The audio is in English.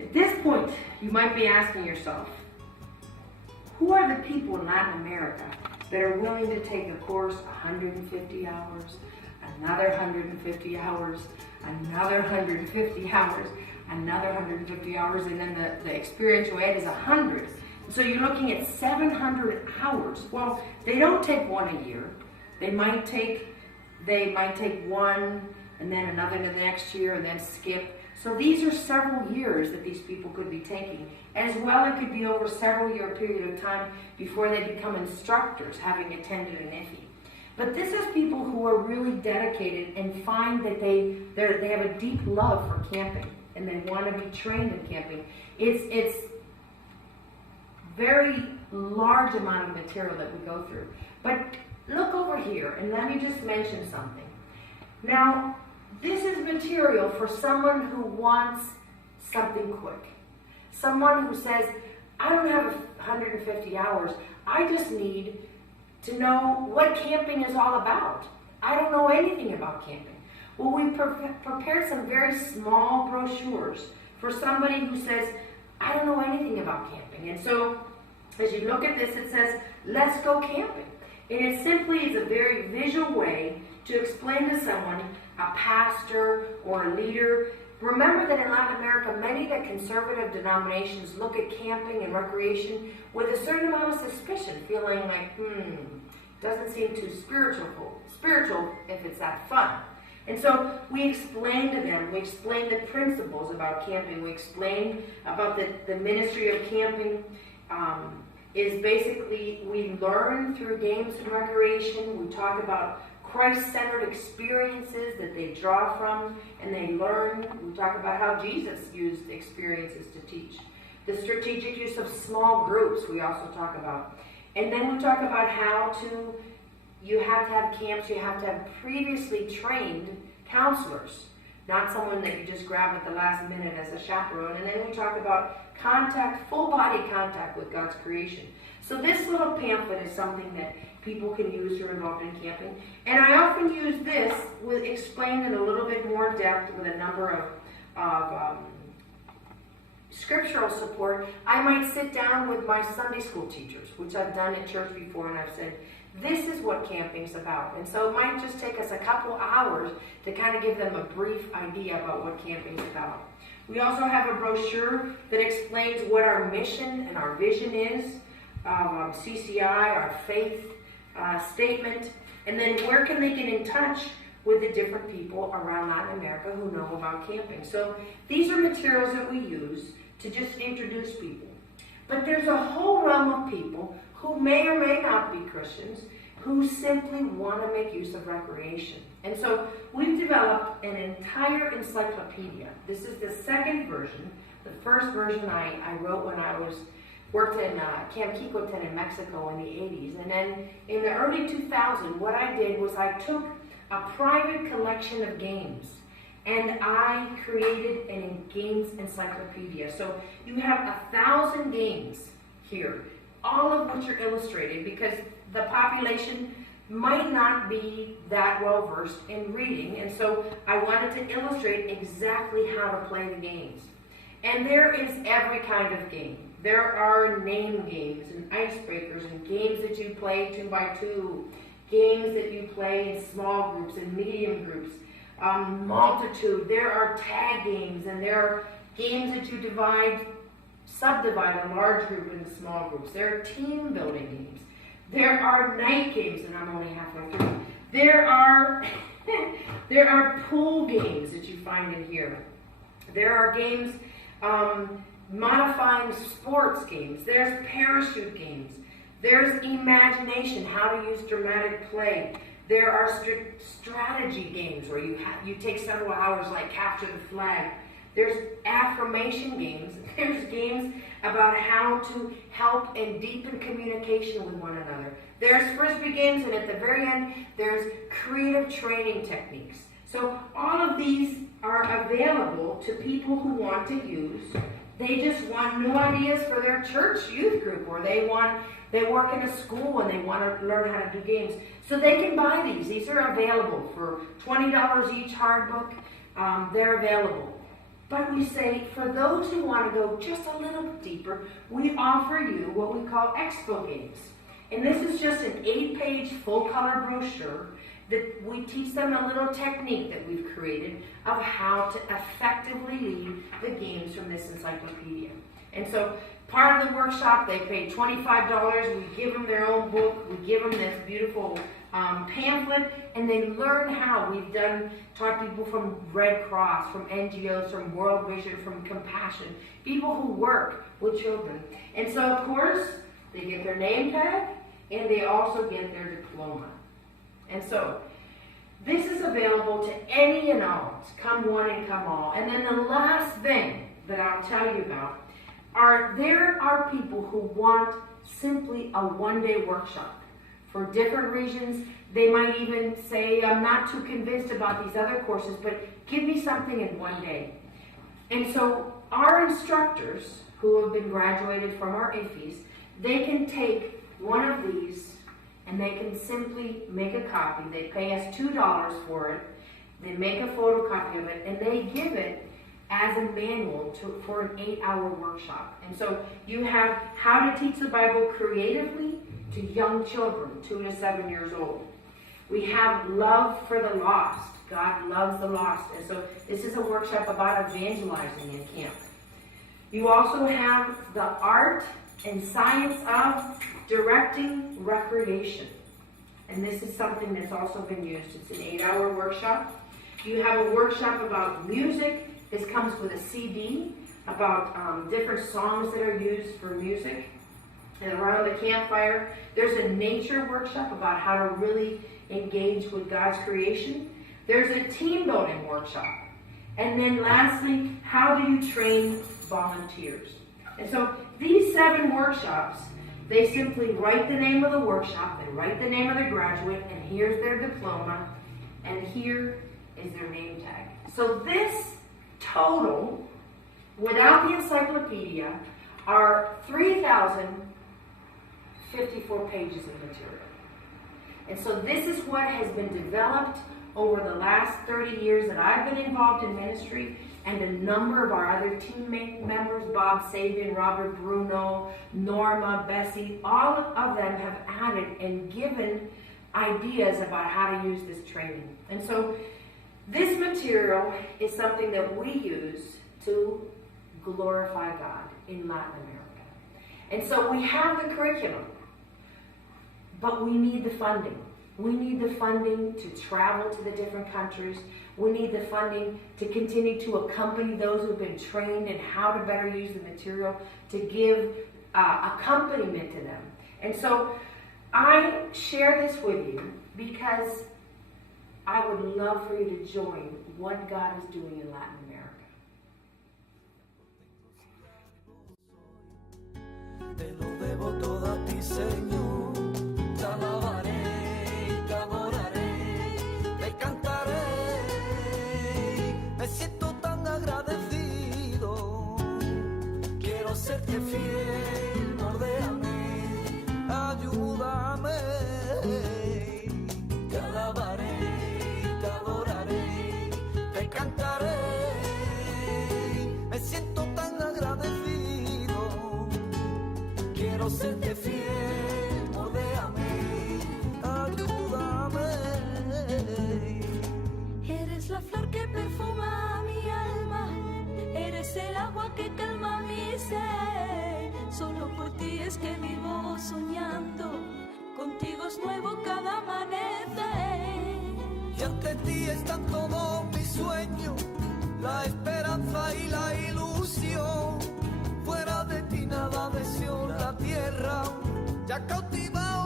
At this point, you might be asking yourself, who are the people in Latin America that are willing to take a course 150 hours, another 150 hours, another 150 hours, another 150 hours, and then the experiential ed is 100. So you're looking at 700 hours. Well, they don't take one a year. They might take one and then another the next year and then skip. So these are several years that these people could be taking. As well, it could be over a several year period of time before they become instructors, having attended an IFE. But this is people who are really dedicated and find that they have a deep love for camping and they want to be trained in camping. It's very large amount of material that we go through. But look over here and let me just mention something. Now, this is material for someone who wants something quick. Someone who says, I don't have 150 hours. I just need to know what camping is all about. I don't know anything about camping. Well, we prepared some very small brochures for somebody who says, I don't know anything about camping. And so, as you look at this, it says, let's go camping. And it simply is a very visual way to explain to someone, a pastor or a leader. Remember that in Latin America, many of the conservative denominations look at camping and recreation with a certain amount of suspicion, feeling like, doesn't seem too spiritual if it's that fun. And so we explained to them, we explained the principles about camping, we explained about the ministry of camping is basically, we learn through games and recreation, we talk about Christ-centered experiences that they draw from and they learn. We talk about how Jesus used experiences to teach. The strategic use of small groups we also talk about. And then we talk about how you have to have camps, you have to have previously trained counselors, not someone that you just grab at the last minute as a chaperone. And then we talk about contact, full body contact with God's creation. So this little pamphlet is something that people can use who are involved in camping. And I often use this with explained in a little bit more depth with a number of scriptural support. I might sit down with my Sunday school teachers, which I've done at church before, and I've said, this is what camping's about. And so it might just take us a couple hours to kind of give them a brief idea about what camping's about. We also have a brochure that explains what our mission and our vision is, CCI, our faith statement, and then where can they get in touch with the different people around Latin America who know about camping. So these are materials that we use to just introduce people. But there's a whole realm of people who may or may not be Christians who simply want to make use of recreation. And so we've developed an entire encyclopedia. This is the second version. The first version I wrote when I worked in Camp Kikoten in Mexico in the 80s. And then in the early 2000s, what I did was I took a private collection of games and I created a games encyclopedia. So you have 1,000 games here, all of which are illustrated because the population might not be that well versed in reading. And so I wanted to illustrate exactly how to play the games. And there is every kind of game. There are name games and icebreakers and games that you play 2 by 2, games that you play in small groups and medium groups, multitude. There are tag games and there are games that you subdivide a large group into small groups. There are team building games. There are night games, and I'm only halfway through. There are pool games that you find in here. There are games modifying sports games. There's parachute games. There's imagination, how to use dramatic play. There are strategy games where you take several hours, like capture the flag. There's affirmation games. There's games about how to help and deepen communication with one another. There's frisbee games, and at the very end, there's creative training techniques. So all of these are available to people who want to use they just want new ideas for their church youth group, or they work in a school and they want to learn how to do games. So they can buy these. These are available for $20 each hard book. They're available. But we say, for those who want to go just a little deeper, we offer you what we call Expo Games. And this is just an 8-page full-color brochure that we teach them a little technique that we've created of how to effectively lead the games from this encyclopedia. And so part of the workshop, they pay $25. We give them their own book. We give them this beautiful pamphlet, and they learn how. We've taught people from Red Cross, from NGOs, from World Vision, from Compassion, people who work with children. And so, of course, they get their name tag, and they also get their diploma. And so, this is available to any and all. Come one and come all. And then the last thing that I'll tell you about there are people who want simply a one-day workshop. For different reasons, they might even say, I'm not too convinced about these other courses, but give me something in one day. And so our instructors, who have been graduated from our IFEs, they can take one of these and they can simply make a copy. They pay us $2 for it. They make a photocopy of it, and they give it as a manual for an 8-hour workshop. And so you have how to teach the Bible creatively to young children, 2 to 7 years old. We have love for the lost. God loves the lost. And so this is a workshop about evangelizing in camp. You also have the art and science of directing recreation. And this is something that's also been used. It's an 8-hour workshop. You have a workshop about music. This comes with a CD about different songs that are used for music. And around the campfire, there's a nature workshop about how to really engage with God's creation. There's a team building workshop. And then lastly, how do you train volunteers? And so these 7 workshops, they simply write the name of the workshop, they write the name of the graduate, and here's their diploma, and here is their name tag. So this total, without the encyclopedia, are 3,054 pages of material. And so this is what has been developed over the last 30 years that I've been involved in ministry, and a number of our other teammate members, Bob Sabian, Robert Bruno, Norma, Bessie, all of them have added and given ideas about how to use this training. And so this material is something that we use to glorify God in Latin America. And so we have the curriculum, but we need the funding. We need the funding to travel to the different countries. We need the funding to continue to accompany those who've been trained in how to better use the material, to give accompaniment to them. And so I share this with you because I would love for you to join what God is doing in Latin America. Te lo debo todo a ti, Señor. Te alabaré, te adoraré, te cantaré. Me siento tan agradecido. Quiero serte fiel, mordéame, ayúdame. Te alabaré, te adoraré, te cantaré. Me siento tan agradecido. Quiero serte fiel, mordéame, ayúdame. Eres la flor que perfuma mi alma, eres el agua que calma mi sed. Solo por ti es que vivo soñando, contigo es nuevo cada amanecer. Y ante ti están todos mis sueños, la esperanza y la ilusión. Fuera de ti nada deseo, la tierra ya cautiva